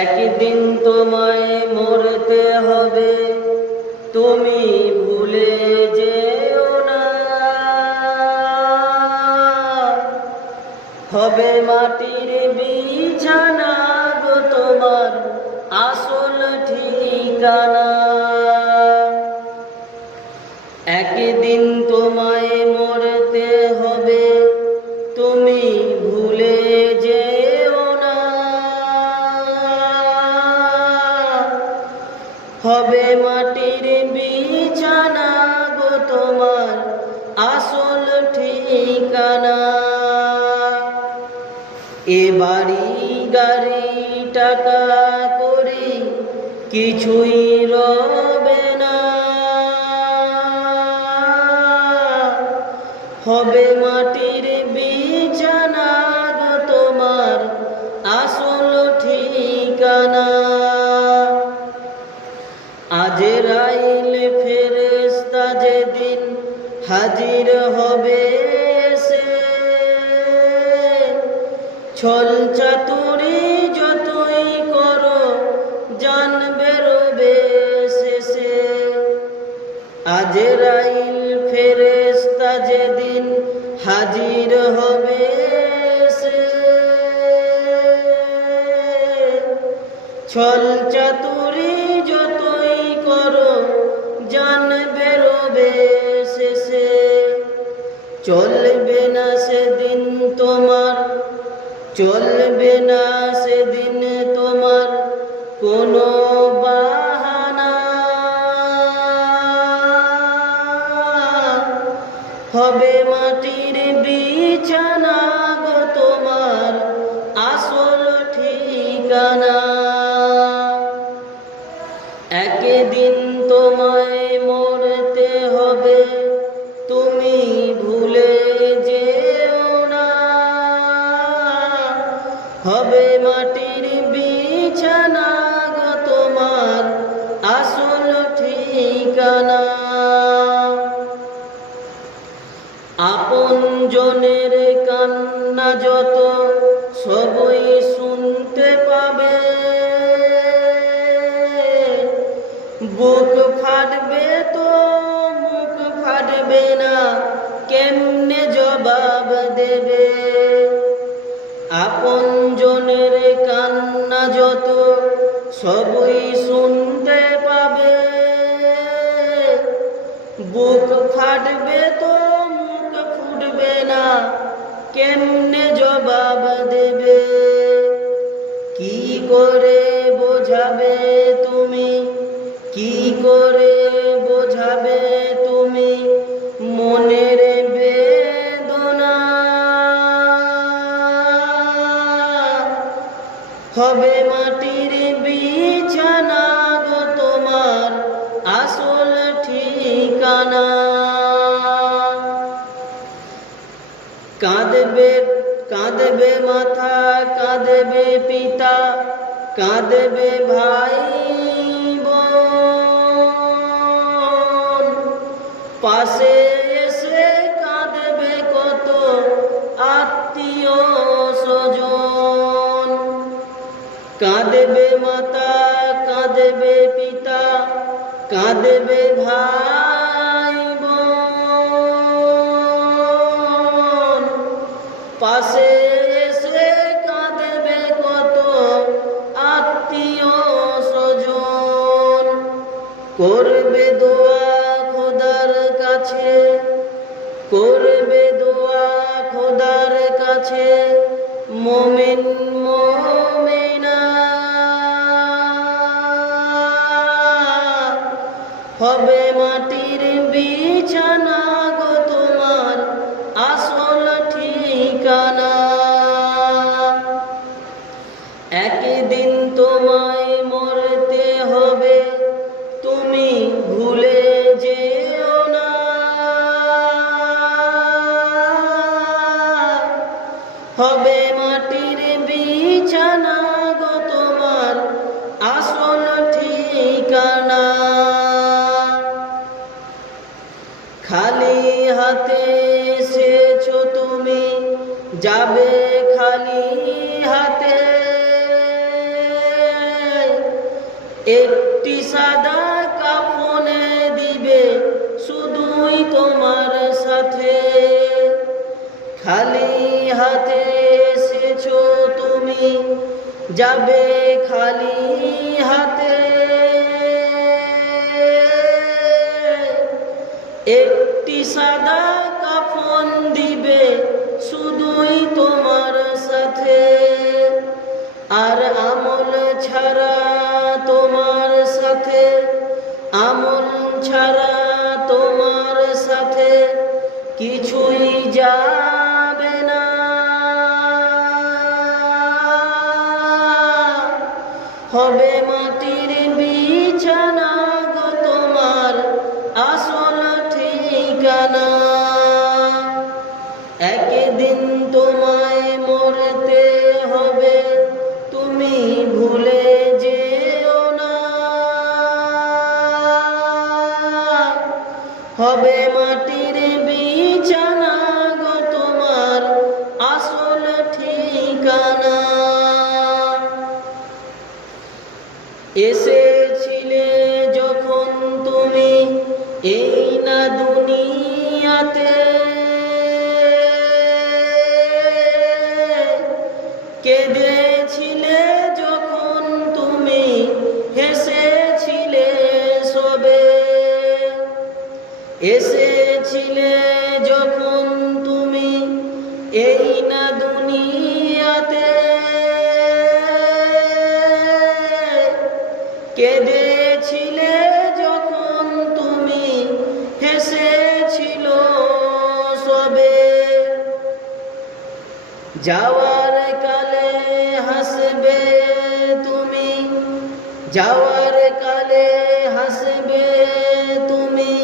একদিন তোমায় মরতে হবে, তুমি ভুলে যেও না। হবে মাটির বিছানা গো তোমার আসল ঠিকানা। একদিন তোমায় মরতে হবে, তুমি ভুলে যেও না। হবে মাটির বিছানা গো তোমার আসল ঠিকানা। এ বাড়ি গাড়ি টাকা করি কিছুই রবে না। হবে মাটির বিছানা গো তোমার আসল ঠিকানা। আজরাইল ফেরেশতা যেদিন হাজির হবে সে, ছল চাতুরি যতই করো জান বেরোবে শেষে। আজরাইল ফেরেশতা যেদিন হাজির হবে সে, ছল চাতুরি যতই করো জান বেরোবে শেষে। চলবে না সেদিন তোমার, চলবে না সেদিন তোমার কোনো বাহানা। হবে মাটির বিছানা গো তোমার আসল ঠিকানা। একদিন তোমায় মরতে হবে, তুমি ভুলে যেও না। হবে মাটির বিছানা গো তোমার আসল ঠিকানা। আপন জনের কান্না যত সবই শুনতে পাবে, বুক ফাটবে তো মুখ ফাটবে না, কেমনে জবাব দেবে। আপন জনের কান্না যত সবই শুনতে পাবে, বুক ফাটবে তো মুখ ফুটবে না, কেমনে জবাব দেবে। কি করে বোঝাবে তুমি, কি করে বোঝাবে তুমি মনের বেদনা। হবে মাটির বিছানা গো তোমার আসল ঠিকানা। কাঁদবে কাঁদবে মাথা, কাঁদবে পিতা, কাঁদবে ভাই বোন। পাশে এসে কাঁদবে কত আত্মীয় স্বজন। কাঁদবে মাতা, কাঁদবে পিতা, কাঁদবে ভাই বোন। পাশে এসে কাঁদবে কত আত্মীয় স্বজন। করবে দোয়া খোদার কাছে, করবে দোয়া খোদার কাছে মুমিন মুমিনা। হবে মাটির বিছানা গো তোমার আসল ঠিকানা। একদিন তোমায় মরতে হবে, তুমি ভুলে যেও না। হবে মাটির বিছানা গো তোমার আসল ঠিকানা। খালি হাতে এসেছো তুমি, যাবে খালি হাতে। একটি সাদা কাফনে দিবে শুধুই তোমার সাথে। খালি হাতে এসেছো তুমি, যাবে খালি হাতে। একটি সাদা কাফন দিবে শুধুই তোমার সাথে। আর আমল ছাড়া তোমার সাথে, আমল ছাড়া তোমার সাথে কিছুই যাবে না। হবে মাটির বিছানা গো তোমার আসল ঠিকানা। একদিন তোমায় মরতে হবে, তুমি ভুলে যেও না। হবে মাটির বিছানা গো তোমার আসল ঠিকানা। এসেছিলে যখন তুমি এই না দুনিয়াতে, কেঁদেছিলে যখন তুমি, হেসেছিলে সবে। এসেছিলে যখন তুমি এই না দুনিয়াতে, কেঁদেছিলে যখন তুমি, হেসেছিল সবে। যাওয়ার কালে হাসবে তুমি, যাওয়ার কালে হাসবে তুমি,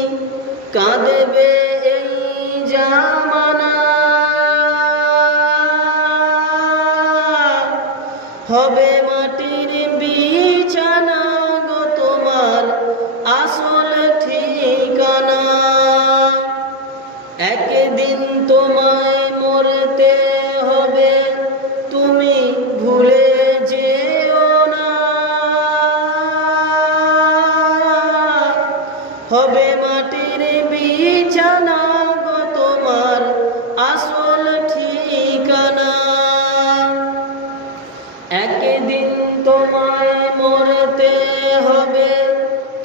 কাঁদবে এই জামানা। হবে মাটির বিছানা গো তোমার আসল ঠিকানা। একদিন তোমায় মরতে হবে, তুমি ভুলে যেও না। হবে মাটির বিছানা গো তোমার আসল ঠিকানা। একদিন তোমায় মরতে হবে,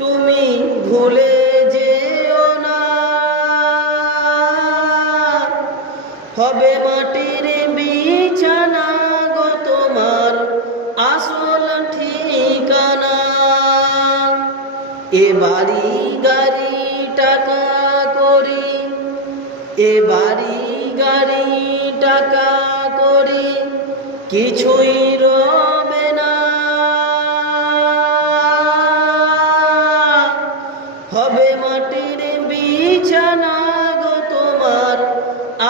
তুমি ভুলে যেও না। হবে মাটির বিছানা গো তোমার আসল ঠিকানা। এ বাড়ি গাড়ি টাকা করি, এ বাড়ি গাড়ি টাকা করি কিছুই রবে না। হবে মাটির বিছানা গো তোমার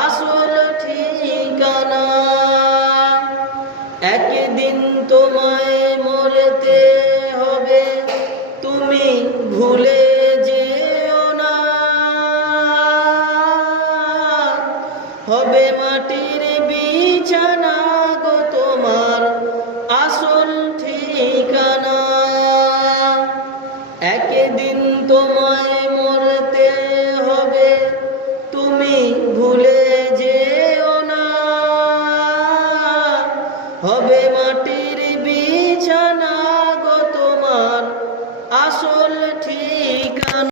আসল ঠিকানা। একদিন তোমায় মরতে হবে, তুমি ভুলে যেও না। হবে মাটির বিছানা গো তোমার আসল ঠিকানা। একদিন তোমায় মরতে হবে, তুমি